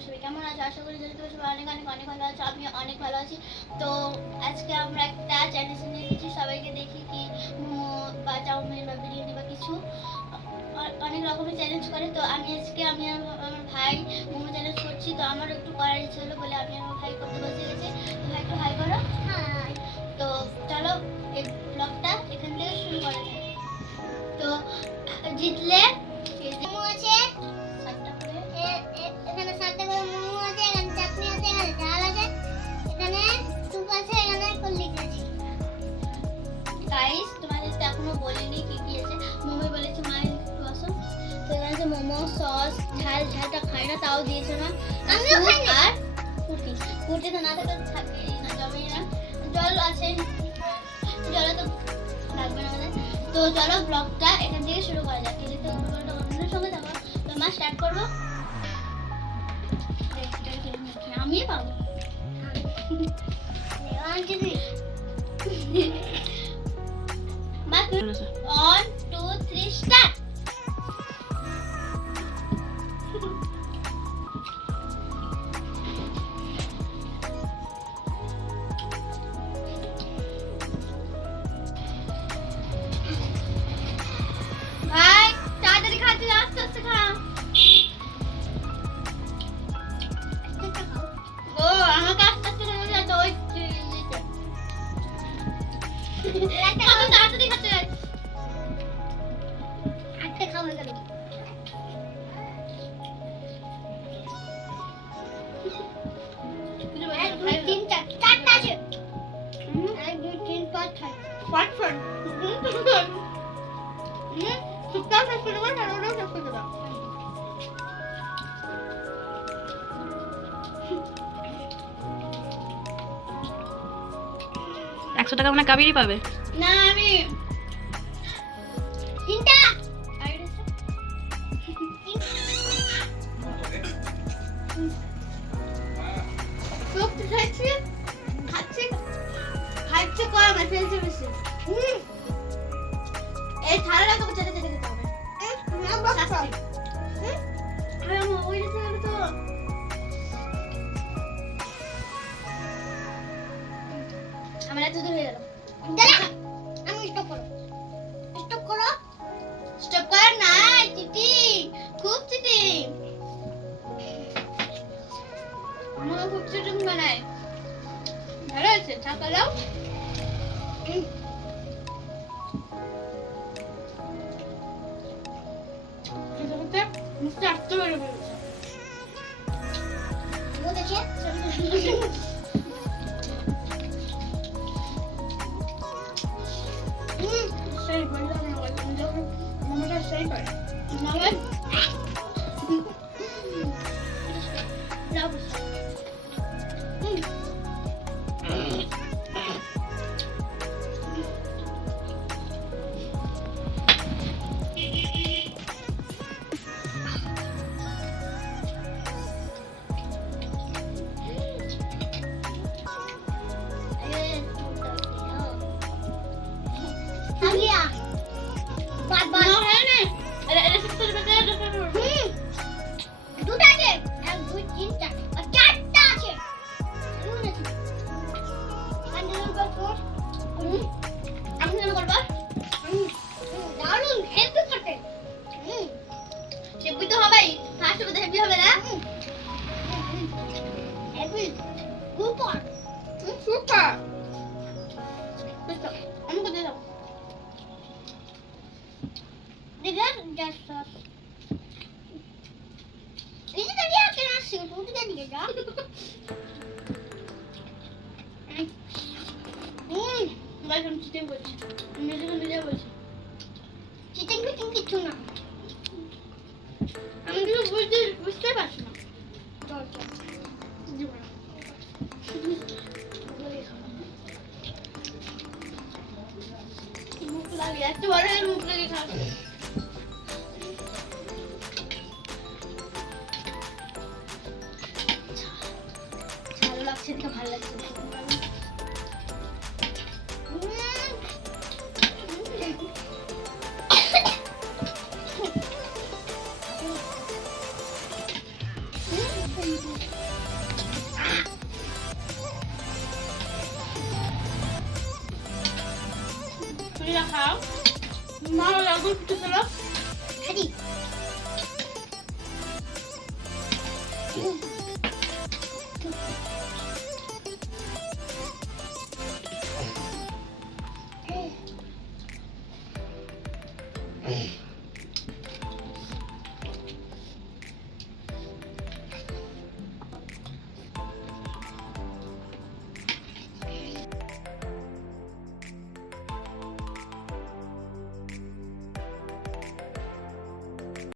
তোমরা সবাই কেমন আছো? আশা করি যদি তোমরা সবাই অনেক অনেক অনেক ভালো আছো, আমি অনেক ভালো আছি। তো আজকে আমরা একটা চ্যালেঞ্জ নিয়ে এসেছি, সবাইকে দেখি কি মোমো বা চাউমিন বা বিরিয়ানি বা কিছু অনেক রকমের চ্যালেঞ্জ করে। তো আমি আমার ভাই মোমো চ্যালেঞ্জ করছি, তো আমারও একটু করার ইচ্ছে হলো বলে আমি আমার ভাই করতে বসে গেছি। তো ভাই একটু হাই করো। হাই। তো চলো এই ব্লগটা এখান থেকে শুরু করা যায়। তো জিতলে মোমো আছে 7টা করে, এখানে 7টা করে মোমো আছে, এখানে চাটনি আছে, এখানে ডাল আছে, এখানে স্যুপ আছে, এখানে কলিক আছে। গাইস তোমাদের তো এখনো বলিনি কি কি আছে। মোমো বলেছে মা একটু আসো। তো এখানে আছে মোমো সস, ঝালটা খাই না তাও দিয়েছে না, আমিও খাই না। আর কুটি তো না থাকলে থাকে না, জমে না। জল আছে, জল তো লাগবে না আমাদের। তো চলো ব্লগটা এখান থেকে শুরু করা যাক। যেহেতু অন্যের সঙ্গে থাকো তো মা স্টার্ট করবো। আমি পাবো 1 2 3 স্টার্ট। ভাই তাড়াতাড়ি খাচ্ছি, আস্তে আস্তে খা। ও আমাকে আস্তে আস্তে খেতে যায় তো ওই তাড়াতাড়ি খেতে যায়। একটা খাওয়া গেল। চারটা আছে। 1 2 3 4 5 সুপ্তা শেষ করে দেবো, ওটাও শেষ করে দেবো। 100 টাকা মানে কাবেরি পাবে না আমি 3টা খাচ্ছে কম ফেলছে বেশি। এই থালাটা তো চেটে চেটে খেতে হবে। আমার এত দূর হয়ে গেল। আমি স্টপ করো, স্টপ করো, স্টপ কর না। চিটি খুব চিটি, আমার খুব চিটি বানায়। ভালো আছে, টাকা দাও। মিষ্টি আসতে পারে বলেছে সেই বললাম না, যখন মোমোটা সেই করে নামেন Alia. Bad. No, है ना? ऐसे तो बता दो। দুটো আছে, 1 2 3 4 আর 4টা আছে। আন্দোলন করব। আন্দোলন করব। দারুন হেভি করতে। হেভি তো হবেই, ফার্স্ট বলতে হেভি হবে না। Heavy super super. আমি কোথায় যাব? দেখেন জাস্ট এই যে দাঁড়িয়ে আছে না, সিউটুটি দিকে যা। ভাই আমি চিটিং করছি, নিজে বলছি চিটিং কিছু না। আমি কিছু বুঝতে পারছি না। চল মুখ লাগে, একটু বড় মুখ লাগে খাওয়া। ভালো লাগছে, দেখে ভালো লাগছে। বাকিরা খাও। ভালো লাগবে কিছু খেলো। খাদি